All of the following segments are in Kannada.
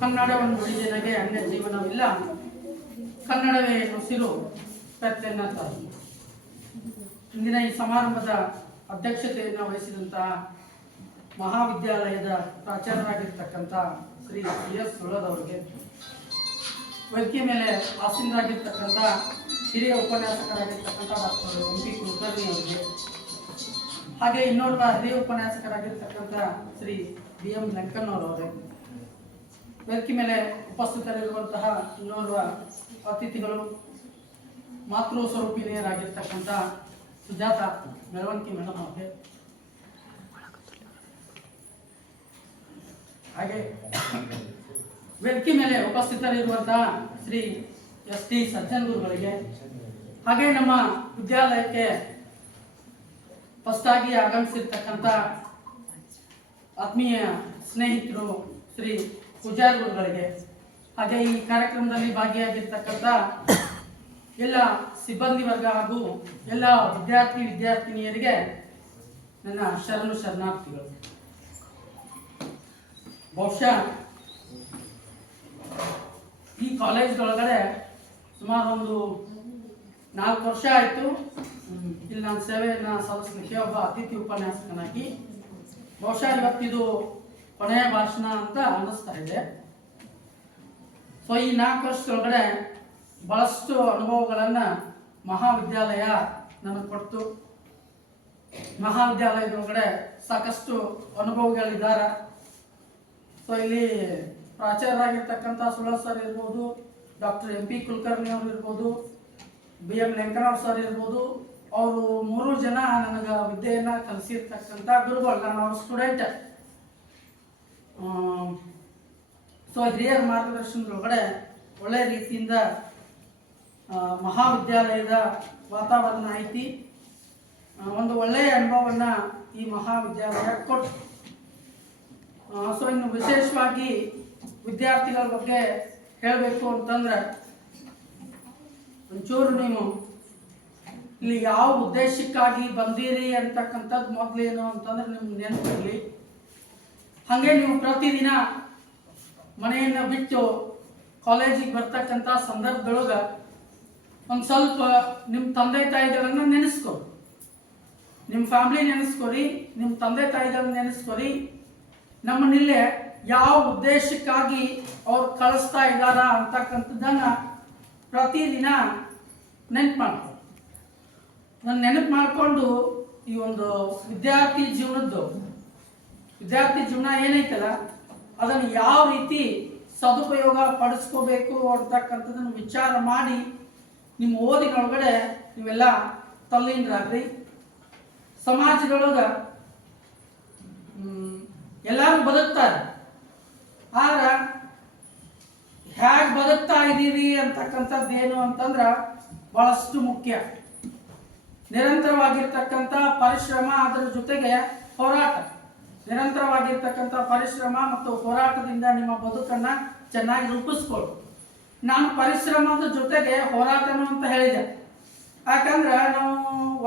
ಕನ್ನಡವನ್ನು ನುಡಿದೆನಗೆ ಅನ್ಯ ಜೀವನವಿಲ್ಲ, ಕನ್ನಡವೇ ಉಸಿರು ಪ್ರತ್ಯನ್ನತ. ಇಂದಿನ ಈ ಸಮಾರಂಭದ ಅಧ್ಯಕ್ಷತೆಯನ್ನು ವಹಿಸಿದಂತಹ ಮಹಾವಿದ್ಯಾಲಯದ ಪ್ರಾಚಾರ್ಯರಾಗಿರ್ತಕ್ಕಂಥ ಶ್ರೀ ಎಸ್ ಸುಳ್ಳದವರಿಗೆ, ವೇದಿಕೆ ಮೇಲೆ ಆಸೀನರಾಗಿರ್ತಕ್ಕಂಥ ಹಿರಿಯ ಉಪನ್ಯಾಸಕರಾಗಿರ್ತಕ್ಕಂಥ ಡಾಕ್ಟರ್ ಎಂ ಪಿ ಕುಲಕರ್ಣಿ ಅವರಿಗೆ, ಹಾಗೆ ಇನ್ನೋರ್ವ ಹಿರಿಯ ಉಪನ್ಯಾಸಕರಾಗಿರ್ತಕ್ಕಂಥ ಶ್ರೀ ಬಿ ಎಂ ವೆಂಕಣ್ಣವರವರೇ, ವೇದಿಕೆ ಮೇಲೆ ಉಪಸ್ಥಿತರಿರುವಂತಹ ಇನ್ನೋರ್ವ ಅತಿಥಿಗಳು, ಮಾತೃ ಸ್ವರೂಪಿಣಿಯರಾಗಿರ್ತಕ್ಕಂಥ ಸುಜಾತ ಮೆರವಣಿಗೆ ಮೇಡಮ್ ಅವರಿಗೆ, ಹಾಗೆ ವೇದಿಕೆ ಮೇಲೆ ಉಪಸ್ಥಿತರಿರುವಂತಹ ಶ್ರೀ ಎಸ್ ಟಿ ಸಜ್ಜನ್ ಗುರುಗಳಿಗೆ, ಹಾಗೆ ನಮ್ಮ ವಿದ್ಯಾಲಯಕ್ಕೆ ಹೊಸದಾಗಿ ಆಗಮಿಸಿರ್ತಕ್ಕಂಥ ಆತ್ಮೀಯ ಸ್ನೇಹಿತರು ಶ್ರೀ ಪೂಜಾರ್ ಗುರುಗಳಿಗೆ, ಹಾಗೆ ಈ ಕಾರ್ಯಕ್ರಮದಲ್ಲಿ ಭಾಗಿಯಾಗಿರ್ತಕ್ಕಂಥ ಎಲ್ಲ ಸಿಬ್ಬಂದಿ ವರ್ಗ ಹಾಗೂ ಎಲ್ಲ ವಿದ್ಯಾರ್ಥಿನಿಯರಿಗೆ ನನ್ನ ಶರಣಾರ್ಥಿಗಳು. ಬಹುಶಃ ಈ ಕಾಲೇಜ್ದೊಳಗಡೆ ಸುಮಾರು ಒಂದು 4 ವರ್ಷ ಆಯಿತು ಇಲ್ಲಿ ನಾನು ಸೇವೆಯನ್ನು ಸಲ್ಲಿಸಲಿಕ್ಕೆ ಒಬ್ಬ ಅತಿಥಿ ಉಪನ್ಯಾಸಕನಾಗಿ. ಬಹುಶಃ ಇವತ್ತಿದು ಕೊನೆಯ ಭಾಷಣ ಅಂತ ಅನ್ನಿಸ್ತಾ ಇದೆ. ಸೊ ಈ 4 ವರ್ಷದೊಳಗಡೆ ಬಹಳಷ್ಟು ಅನುಭವಗಳನ್ನು ಮಹಾವಿದ್ಯಾಲಯ ನನಗೆ ಕೊಡ್ತು. ಮಹಾವಿದ್ಯಾಲಯದೊಳಗಡೆ ಸಾಕಷ್ಟು ಅನುಭವಗಳಿದ್ದಾರೆ. ಸೊ ಇಲ್ಲಿ ಪ್ರಾಚಾರ್ಯರಾಗಿರ್ತಕ್ಕಂಥ ಸುಳ್ಳ ಸರ್ ಇರ್ಬೋದು, ಡಾಕ್ಟರ್ ಎಂ ಪಿ ಕುಲಕರ್ಣಿ ಅವರು ಇರ್ಬೋದು, ಬಿ ಎಂ ವೆಂಕಣ್ಣವ್ರ ಸರ್ ಇರ್ಬೋದು, ಅವರು 3 ಜನ ನನಗೆ ವಿದ್ಯೆಯನ್ನು ಕಲಿಸಿರ್ತಕ್ಕಂಥ ಗುರುಗಳು. ನಾನು ಅವ್ರ ಸ್ಟೂಡೆಂಟ್. ಸೊ ಹಿರಿಯರ ಮಾರ್ಗದರ್ಶನದೊಳಗಡೆ ಒಳ್ಳೆ ರೀತಿಯಿಂದ ಮಹಾವಿದ್ಯಾಲಯದ ವಾತಾವರಣ ಐತಿ. ಒಂದು ಒಳ್ಳೆಯ ಅನುಭವವನ್ನು ಈ ಮಹಾವಿದ್ಯಾಲಯ ಕೊಟ್ಟು. ಸೊ ಇನ್ನು ವಿಶೇಷವಾಗಿ ವಿದ್ಯಾರ್ಥಿಗಳ ಬಗ್ಗೆ ಹೇಳಬೇಕು ಅಂತಂದ್ರೆ, ಒಂಚೂರು ನೀವು ಇಲ್ಲಿ ಯಾವ ಉದ್ದೇಶಕ್ಕಾಗಿ ಬಂದಿರಿ ಅಂತಕ್ಕಂಥದ್ದು ಮೊದಲೇನು ಅಂತಂದ್ರೆ ನಿಮ್ಗೆ ನೆನಪಿರಲಿ. ಹಾಗೆ ನೀವು ಪ್ರತಿದಿನ ಮನೆಯನ್ನು ಬಿಟ್ಟು ಕಾಲೇಜಿಗೆ ಬರ್ತಕ್ಕಂಥ ಸಂದರ್ಭದೊಳಗೆ ಒಂದು ಸ್ವಲ್ಪ ನಿಮ್ಮ ತಂದೆ ತಾಯಿಗಳನ್ನು ನೆನೆಸ್ಕೊ, ನಿಮ್ಮ ಫ್ಯಾಮಿಲಿ ನೆನೆಸ್ಕೊರಿ, ನಿಮ್ಮ ತಂದೆ ತಾಯಿಗಳನ್ನ ನೆನೆಸ್ಕೊರಿ. ನಮ್ಮನ್ನಿಲ್ಲೇ ಯಾವ ಉದ್ದೇಶಕ್ಕಾಗಿ ಅವ್ರು ಕಳಿಸ್ತಾ ಇದ್ದಾರ ಅಂತಕ್ಕಂಥದ್ದನ್ನು ಪ್ರತಿದಿನ ನೆನಪು ಮಾಡ್ಕೊ. ನಾನು ನೆನಪು ಮಾಡಿಕೊಂಡು ಈ ಒಂದು ವಿದ್ಯಾರ್ಥಿ ಜೀವನ ಏನೈತಲ್ಲ ಅದನ್ನು ಯಾವ ರೀತಿ ಸದುಪಯೋಗ ಪಡಿಸ್ಕೋಬೇಕು ಅಂತಕ್ಕಂಥದ್ದನ್ನು ವಿಚಾರ ಮಾಡಿ ನಿಮ್ಮ ಓದಿನೊಳಗಡೆ ನೀವೆಲ್ಲ ತಲ್ಲೀನರಾಗ್ರಿ. ಸಮಾಜದೊಳಗೆ ಎಲ್ಲರೂ ಬದುಕ್ತಾರೆ, ಆದ್ರೆ ಹೇಗೆ ಬದುಕ್ತಾ ಇದ್ದೀವಿ ಅಂತಕ್ಕಂಥದ್ದು ಏನು ಅಂತಂದ್ರೆ ಬಹಳಷ್ಟು ಮುಖ್ಯ. ನಿರಂತರವಾಗಿರ್ತಕ್ಕಂಥ ಪರಿಶ್ರಮ, ಅದರ ಜೊತೆಗೆ ಹೋರಾಟ. ನಿರಂತರವಾಗಿರ್ತಕ್ಕಂಥ ಪರಿಶ್ರಮ ಮತ್ತು ಹೋರಾಟದಿಂದ ನಿಮ್ಮ ಬದುಕನ್ನು ಚೆನ್ನಾಗಿ ರೂಪಿಸ್ಕೊಳ್ಳಿ. ನಾನು ಪರಿಶ್ರಮದ ಜೊತೆಗೆ ಹೋರಾಟನೂ ಅಂತ ಹೇಳಿದೆ. ಯಾಕಂದ್ರೆ ನಾವು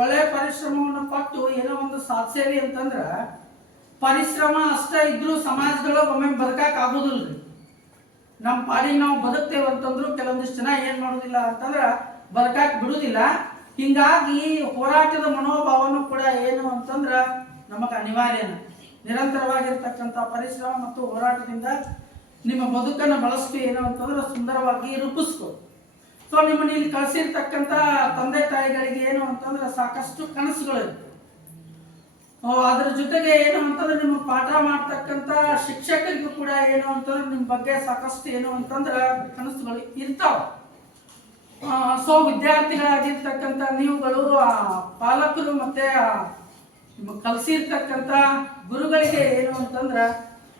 ಒಳ್ಳೆಯ ಪರಿಶ್ರಮವನ್ನು ಪಟ್ಟು ಏನೋ ಒಂದು ಸಾಧಿಸೇವಿ ಅಂತಂದ್ರೆ ಪರಿಶ್ರಮ ಅಷ್ಟೇ ಇದ್ರೂ ಸಮಾಜದೊಳಗೆ ಒಮ್ಮೆ ಬದುಕಕ್ಕೆ ಆಗೋದಿಲ್ಲ. ನಮ್ಮ ಪಾಡಿಗೆ ನಾವು ಬದುಕ್ತೇವೆ ಅಂತಂದ್ರು ಕೆಲವೊಂದಿಷ್ಟು ಜನ ಏನು ಮಾಡೋದಿಲ್ಲ ಅಂತಂದ್ರೆ ಬದುಕಕ್ಕೆ ಬಿಡುವುದಿಲ್ಲ. ಹೀಗಾಗಿ ಹೋರಾಟದ ಮನೋಭಾವನೂ ಕೂಡ ಏನು ಅಂತಂದ್ರೆ ನಮಗೆ ಅನಿವಾರ್ಯನ. ನಿರಂತರವಾಗಿರ್ತಕ್ಕಂಥ ಪರಿಶ್ರಮ ಮತ್ತು ಹೋರಾಟದಿಂದ ನಿಮ್ಮ ಬದುಕನ್ನು ಬಳಸ್ತೀವಿ ಏನು ಅಂತಂದ್ರೆ ಸುಂದರವಾಗಿ ರೂಪಿಸ್ಕೊ. ಸೊ ನಿಮ್ಮನ್ನ ಇಲ್ಲಿ ಕಳಿಸಿರ್ತಕ್ಕಂಥ ತಂದೆ ತಾಯಿಗಳಿಗೆ ಏನು ಅಂತಂದ್ರೆ ಸಾಕಷ್ಟು ಕನಸುಗಳಿವೆ. ಅದರ ಜೊತೆಗೆ ಏನು ಅಂತಂದ್ರೆ ನಿಮ್ಮ ಪಾಠ ಮಾಡ್ತಕ್ಕಂಥ ಶಿಕ್ಷಕರಿಗೂ ಕೂಡ ಏನು ಅಂತಂದ್ರೆ ನಿಮ್ಮ ಬಗ್ಗೆ ಸಾಕಷ್ಟು ಏನು ಅಂತಂದ್ರೆ ಕನಸುಗಳು ಇರ್ತಾವ. ಸೊ ವಿದ್ಯಾರ್ಥಿಗಳಾಗಿರ್ತಕ್ಕಂಥ ನೀವುಗಳು ಪಾಲಕರು ಮತ್ತೆ ನಿಮಗೆ ಕಲಿಸಿರ್ತಕ್ಕಂಥ ಗುರುಗಳಿಗೆ ಏನು ಅಂತಂದ್ರೆ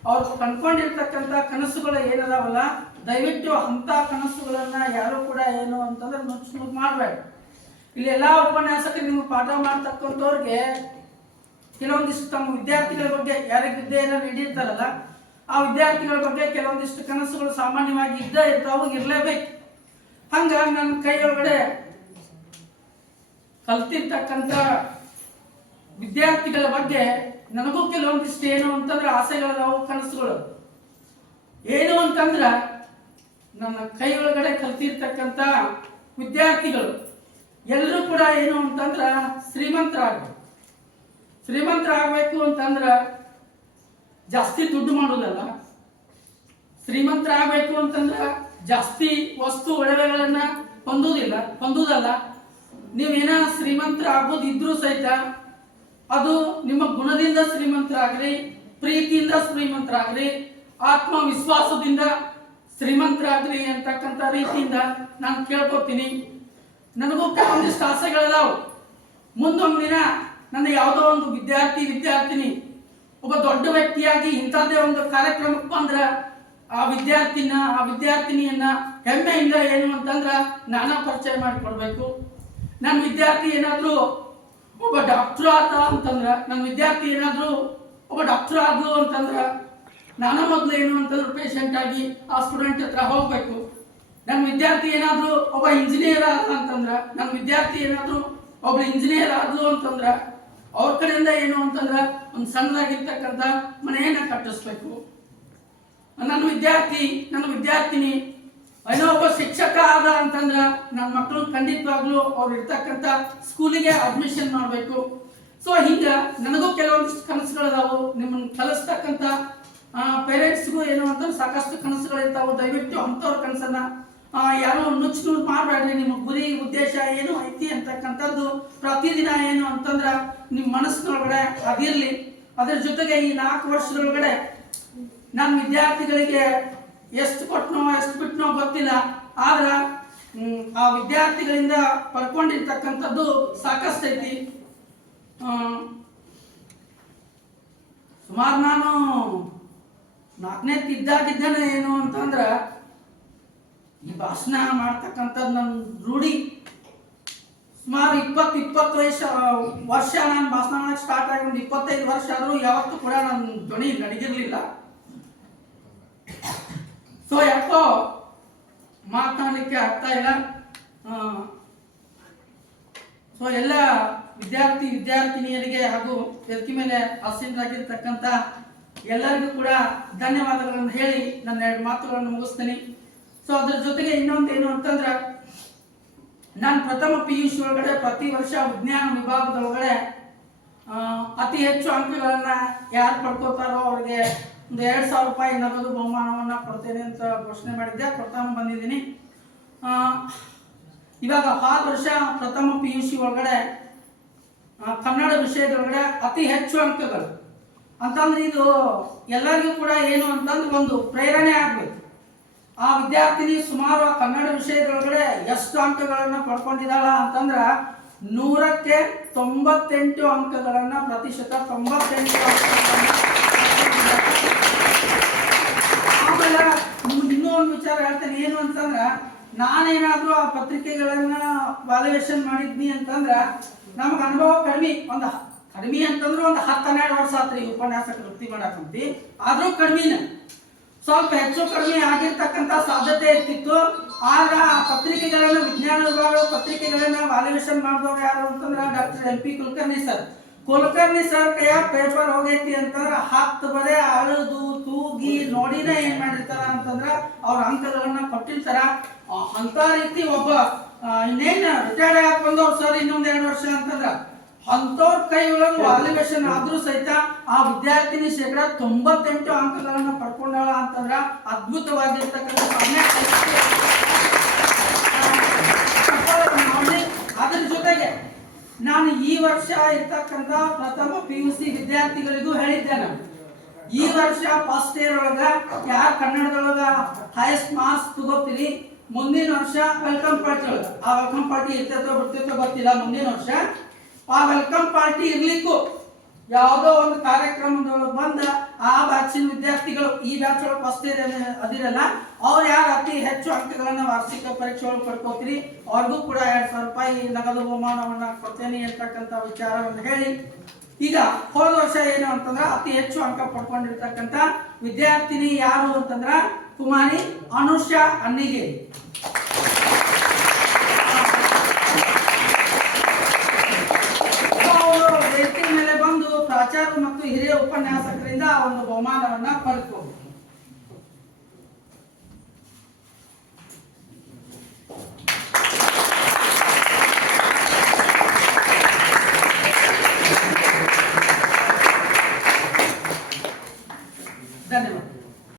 ಅವ್ರು ಕಂಡ್ಕೊಂಡಿರ್ತಕ್ಕಂಥ ಕನಸುಗಳು ಏನದಾವಲ್ಲ, ದಯವಿಟ್ಟು ಅಂಥ ಕನಸುಗಳನ್ನ ಯಾರು ಕೂಡ ಏನು ಅಂತಂದ್ರೆ ನುಚ್ಚು ಮಾಡಬೇಡ. ಇಲ್ಲಿ ಎಲ್ಲ ಉಪನ್ಯಾಸಕರು ನಿಮಗೆ ಪಾಠ ಮಾಡ್ತಕ್ಕಂಥವ್ರಿಗೆ ಕೆಲವೊಂದಿಷ್ಟು ತಮ್ಮ ವಿದ್ಯಾರ್ಥಿಗಳ ಬಗ್ಗೆ ಯಾರಿಗೆ ವಿದ್ಯೆಯನ್ನು ನೀಡಿರ್ತಾರಲ್ಲ ಆ ವಿದ್ಯಾರ್ಥಿಗಳ ಬಗ್ಗೆ ಕೆಲವೊಂದಿಷ್ಟು ಕನಸುಗಳು ಸಾಮಾನ್ಯವಾಗಿ ಇದ್ದೇ ಇರ್ತಾವ, ಇರಲೇಬೇಕು. ಹಂಗಾಗಿ ನನ್ನ ಕೈಯೊಳಗಡೆ ಕಲ್ತಿರ್ತಕ್ಕಂಥ ವಿದ್ಯಾರ್ಥಿಗಳ ಬಗ್ಗೆ ನನಗೂ ಕೆಲವೊಂದಿಷ್ಟು ಏನು ಅಂತಂದ್ರೆ ಆಸೆಗಳದಾವು, ಕನಸುಗಳು ಏನು ಅಂತಂದ್ರೆ ನನ್ನ ಕೈಯೊಳಗಡೆ ಕಲ್ತಿರ್ತಕ್ಕಂಥ ವಿದ್ಯಾರ್ಥಿಗಳು ಎಲ್ಲರೂ ಕೂಡ ಏನು ಅಂತಂದ್ರೆ ಶ್ರೀಮಂತರಾಗಬೇಕು ಅಂತಂದ್ರೆ ಜಾಸ್ತಿ ದುಡ್ಡು ಮಾಡೋದಲ್ಲ, ಶ್ರೀಮಂತರಾಗಬೇಕು ಅಂತಂದ್ರೆ ಜಾಸ್ತಿ ವಸ್ತು ಒಡವೆಗಳನ್ನ ಹೊಂದುವುದಲ್ಲ. ನೀವೇನ ಶ್ರೀಮಂತರಾಗೋದಿದ್ರೂ ಸಹಿತ ಅದು ನಿಮ್ಮ ಗುಣದಿಂದ ಶ್ರೀಮಂತರಾಗ್ರಿ, ಪ್ರೀತಿಯಿಂದ ಶ್ರೀಮಂತರಾಗ್ರಿ, ಆತ್ಮವಿಶ್ವಾಸದಿಂದ ಶ್ರೀಮಂತರಾಗ್ರಿ ಅಂತಕ್ಕಂಥ ರೀತಿಯಿಂದ ನಾನು ಕೇಳ್ಕೊತೀನಿ. ನನಗೂ ಕೆಲವೊಂದಿಷ್ಟು ಆಸೆಗಳಿದಾವು. ಮುಂದೊಂದು ದಿನ ನನ್ನ ಯಾವುದೋ ಒಂದು ವಿದ್ಯಾರ್ಥಿನಿ ಒಬ್ಬ ದೊಡ್ಡ ವ್ಯಕ್ತಿಯಾಗಿ ಇಂಥದ್ದೇ ಒಂದು ಕಾರ್ಯಕ್ರಮಕ್ಕೆ ಬಂದ್ರೆ ಆ ವಿದ್ಯಾರ್ಥಿನಿಯನ್ನ ಹೆಮ್ಮೆಯಿಂದ ಏನು ಅಂತಂದ್ರ ನಾನಾ ಪರಿಚಯ ಮಾಡಿಕೊಡ್ಬೇಕು. ನನ್ನ ವಿದ್ಯಾರ್ಥಿ ಏನಾದ್ರು ಒಬ್ಬ ಡಾಕ್ಟರ್ ಆದ್ಲು ಅಂತಂದ್ರ ನಾನು ಮೊದಲು ಏನು ಅಂತಂದ್ರೆ ಪೇಷಂಟ್ ಆಗಿ ಆ ಸ್ಟೂಡೆಂಟ್ ಹತ್ರ ಹೋಗ್ಬೇಕು. ನನ್ನ ವಿದ್ಯಾರ್ಥಿ ಏನಾದ್ರು ಒಬ್ಬ ಇಂಜಿನಿಯರ್ ಆದ ಅಂತಂದ್ರ ಒಬ್ಬ ಇಂಜಿನಿಯರ್ ಆದ್ಲು ಅಂತಂದ್ರ ಅವ್ರ ಕಡೆಯಿಂದ ಏನು ಅಂತಂದ್ರ ಒಂದು ಸಣ್ಣದಾಗಿರ್ತಕ್ಕಂಥ ಮನೆಯನ್ನ ಕಟ್ಟಿಸ್ಬೇಕು. ನನ್ನ ವಿದ್ಯಾರ್ಥಿನಿ ಏನೋ ಒಬ್ಬ ಶಿಕ್ಷಕ ಆದ ಅಂತಂದ್ರ ನನ್ನ ಮಕ್ಕಳು ಖಂಡಿತವಾಗ್ಲೂ ಅವ್ರು ಇರ್ತಕ್ಕಂಥ ಸ್ಕೂಲಿಗೆ ಅಡ್ಮಿಷನ್ ಮಾಡಬೇಕು. ಸೊ ಹಿಂಗ ನನಗೂ ಕೆಲವೊಂದಿಷ್ಟು ಕನಸುಗಳಿದಾವು. ನಿಮ್ಮನ್ನು ಕಲಿಸ್ತಕ್ಕಂಥ ಪೇರೆಂಟ್ಸ್ಗೂ ಏನು ಅಂತಂದ್ರೆ ಸಾಕಷ್ಟು ಕನಸುಗಳಿರ್ತಾವೆ. ದಯವಿಟ್ಟು ಅಂಥವ್ರ ಕನಸನ್ನ ಯಾರೋ ನುಚ್ಚು ಮಾಡಬೇಡ್ರಿ. ನಿಮ್ಮ ಗುರಿ ಉದ್ದೇಶ ಏನು ಐತಿ ಅಂತಕ್ಕಂಥದ್ದು ಪ್ರತಿದಿನ ಏನು ಅಂತಂದ್ರ ನಿಮ್ಮ ಮನಸ್ಸಿನೊಳಗಡೆ ಅದಿರ್ಲಿ. ಅದ್ರ ಜೊತೆಗೆ ಈ 4 ವರ್ಷದೊಳಗಡೆ ನನ್ನ ವಿದ್ಯಾರ್ಥಿಗಳಿಗೆ ಎಷ್ಟು ಕೊಟ್ಟನೋ ಎಷ್ಟು ಬಿಟ್ಟನೋ ಗೊತ್ತಿಲ್ಲ, ಆದ್ರೆ ಆ ವಿದ್ಯಾರ್ಥಿಗಳಿಂದ ಪಡ್ಕೊಂಡಿರ್ತಕ್ಕಂಥದ್ದು ಸಾಕಷ್ಟು ಐತಿ. ಸುಮಾರು ನಾನು 4ನೇ ಇದ್ದಾಗಿದ್ದಾನೆ ಏನು ಅಂತಂದ್ರ ಈ ಭಾಷಣ ಮಾಡ್ತಕ್ಕಂಥದ್ದು ನನ್ನ ರೂಢಿ. ಸುಮಾರು 20 ವರ್ಷ ನಾನು ಭಾಷಣ ಮಾಡಕ್ಕೆ ಸ್ಟಾರ್ಟ್ ಆಗಿ ಒಂದು 25 ವರ್ಷ ಆದರೂ ಯಾವತ್ತೂ ಕೂಡ ನನ್ನ ಧ್ವನಿ ನಡಗಿರ್ಲಿಲ್ಲ. ಸೊ ಯಾಕೋ ಮಾತನಾಡಲಿಕ್ಕೆ ಆಗ್ತಾ ಇಲ್ಲ. ಸೊ ಎಲ್ಲ ವಿದ್ಯಾರ್ಥಿನಿಯರಿಗೆ ಹಾಗೂ ವೇದಿಕೆ ಮೇಲೆ ಆಸೀನರಾಗಿರ್ತಕ್ಕಂಥ ಎಲ್ಲರಿಗೂ ಕೂಡ ಧನ್ಯವಾದಗಳನ್ನು ಹೇಳಿ ನನ್ನ 2 ಮಾತುಗಳನ್ನು ಮುಗಿಸ್ತೀನಿ. ಸೊ ಅದ್ರ ಜೊತೆಗೆ ಇನ್ನೊಂದು ಏನು ಅಂತಂದ್ರೆ ನಾನು ಪ್ರಥಮ PUC ಒಳಗಡೆ ಪ್ರತಿ ವರ್ಷ ವಿಜ್ಞಾನ ವಿಭಾಗದೊಳಗಡೆ ಅತಿ ಹೆಚ್ಚು ಅಂಕಗಳನ್ನ ಯಾರು ಪಡ್ಕೋತಾರೋ ಅವ್ರಿಗೆ ಒಂದು 2,000 ರೂಪಾಯಿ ನಗದು ಬಹುಮಾನವನ್ನ ಕೊಡ್ತೇನೆ ಅಂತ ಘೋಷಣೆ ಮಾಡಿದ್ದೆ. ಕೊಡ್ತಾ ಬಂದಿದ್ದೀನಿ. ಇವಾಗ 6 ವರ್ಷ ಪ್ರಥಮ PUC ಒಳಗಡೆ ಕನ್ನಡ ವಿಷಯದೊಳಗಡೆ ಅತಿ ಹೆಚ್ಚು ಅಂಕಗಳು ಅಂತಂದ್ರೆ ಇದು ಎಲ್ಲರಿಗೂ ಕೂಡ ಏನು ಅಂತಂದ್ರೆ ಒಂದು ಪ್ರೇರಣೆ ಆಗ್ಬೇಕು. ಆ ವಿದ್ಯಾರ್ಥಿನಿ ಸುಮಾರು ಕನ್ನಡ ವಿಷಯದೊಳಗಡೆ ಎಷ್ಟು ಅಂಕಗಳನ್ನ ಪಡ್ಕೊಂಡಿದ್ದಾಳ ಅಂತಂದ್ರ 100ಕ್ಕೆ 98 ಅಂಕಗಳನ್ನ ಪ್ರತಿಶತ 98 ಆಮೇಲೆ ಇನ್ನೂ ಒಂದು ವಿಚಾರ ಹೇಳ್ತೇನೆ. ಏನು ಅಂತಂದ್ರ ನಾನೇನಾದ್ರೂ ಆ ಪತ್ರಿಕೆಗಳನ್ನ ವ್ಯಾಲ್ಯೂಯೇಷನ್ ಮಾಡಿದ್ನಿ ಅಂತಂದ್ರ ನಮ್ಗೆ ಅನುಭವ ಕಡಿಮೆ ಅಂತಂದ್ರೆ ಒಂದು 10-12 ವರ್ಷ ಆತ್ರಿ ಉಪನ್ಯಾಸಕ ವೃತ್ತಿ ಮಾಡಕ್ಕಂತಿ. ಆದ್ರೂ ಕಡಿಮೆನ ಸ್ವಲ್ಪ ಹೆಚ್ಚು ಕಡಿಮೆ ಆಗಿರ್ತಕ್ಕಂಥ ಸಾಧ್ಯತೆ ಇರ್ತಿತ್ತು. ಆಗ ಆ ಪತ್ರಿಕೆಗಳನ್ನ ವಿಜ್ಞಾನ ವಿಭಾಗ ಪತ್ರಿಕೆಗಳನ್ನ ವ್ಯಾಲ್ಯೂಯೇಷನ್ ಮಾಡಿದವರು ಯಾರು ಅಂತಂದ್ರೆ ಡಾಕ್ಟರ್ MP ಕುಲಕರ್ಣಿ ಸರ್ ಕೈಯ ಪೇಪರ್ ಹೋಗೈತಿ ಅಂತಂದ್ರೆ 10 ಬರೆ ಅಳದು ತೂಗಿ ನೋಡಿನ ಏನ್ ಮಾಡಿರ್ತಾರ ಅಂತಂದ್ರ ಅವ್ರ ಅಂಕಗಳನ್ನ ಕೊಟ್ಟಿರ್ತಾರ. ಅಂತ ರೀತಿ ಒಬ್ಬ ಇನ್ನೇನು ರಿಟೈರ್ಡ್ ಆಗಿ ಬಂದವ್ರು ಸರ್ ಇನ್ನೊಂದು 2 ವರ್ಷ ಅಂತಂದ್ರ ಅಂಥವ್ರ ಕೈ ಒಳಗೆ ವ್ಯಾಲ್ಯೂಯೇಷನ್ ಆದ್ರೂ ಸಹಿತ ಆ ವಿದ್ಯಾರ್ಥಿನಿ 98% ಅಂಕಗಳನ್ನ ಪಡ್ಕೊಂಡಾಳ ಅಂತಂದ್ರ ಅದ್ಭುತವಾಗಿರ್ತಕ್ಕಂಥ ಅದ್ರ ಜೊತೆಗೆ ನಾನು ಈ ವರ್ಷ ಇರ್ತಕ್ಕಂಥ ಪ್ರಥಮ PUC ವಿದ್ಯಾರ್ಥಿಗಳಿಗೂ ಹೇಳಿದ್ದೆ. ನಾನು ಈ ವರ್ಷ ಫಸ್ಟ್ ಇಯರ್ ಒಳಗ ಯಾರು ಕನ್ನಡದೊಳಗ ಹೈಯೆಸ್ಟ್ ಮಾರ್ಕ್ಸ್ ತಗೋತೀರಿ ಮುಂದಿನ ವರ್ಷ ವೆಲ್ಕಮ್ ಪಾರ್ಟಿ ಒಳಗ ಆ ವೆಲ್ಕಮ್ ಪಾರ್ಟಿ ಇರ್ತೈತೋ ಬಿಡ್ತೈತೋ ಗೊತ್ತಿಲ್ಲ. ಮುಂದಿನ ವರ್ಷ ಆ ವೆಲ್ಕಮ್ ಪಾರ್ಟಿ ಇರ್ಲಿಕ್ಕೂ ಯಾವುದೋ ಒಂದು ಕಾರ್ಯಕ್ರಮದೊಳಗೆ ಬಂದ ಆ ಬ್ಯಾಚಿನ ವಿದ್ಯಾರ್ಥಿಗಳು ಈ ಬ್ಯಾಚ್ ಒಳಗೆ ಫಸ್ಟ್ ಇಯರ್ ಅದಿರಲ್ಲ ಅವ್ರು ಯಾರು ಅತಿ ಹೆಚ್ಚು ಅಂಕಗಳನ್ನ ವಾರ್ಷಿಕ ಪರೀಕ್ಷೆ ಒಳಗೆ ಪಡ್ಕೋತೀರಿ ಅವ್ರಿಗೂ ಕೂಡ 2,000 ರೂಪಾಯಿ ನಗದು ಬಹುಮಾನವನ್ನ ಕೊಡ್ತೇನೆ ಅಂತಕ್ಕಂಥ ವಿಚಾರವನ್ನು ಹೇಳಿ ಈಗ ಹೋದ ವರ್ಷ ಏನು ಅಂತಂದ್ರೆ ಅತಿ ಹೆಚ್ಚು ಅಂಕ ಪಡ್ಕೊಂಡಿರ್ತಕ್ಕಂಥ ವಿದ್ಯಾರ್ಥಿನಿ ಯಾರು ಅಂತಂದ್ರ ಕುಮಾರಿ ಅನುಷಾ ಅನ್ನಿಗೇರಿ. ವೇದಿಕೆ ಮೇಲೆ ಬಂದು ಪ್ರಾಚಾರ್ಯ ಮತ್ತು ಹಿರಿಯ ಉಪನ್ಯಾಸಕರಿಂದ ಒಂದು ಬಹುಮಾನವನ್ನ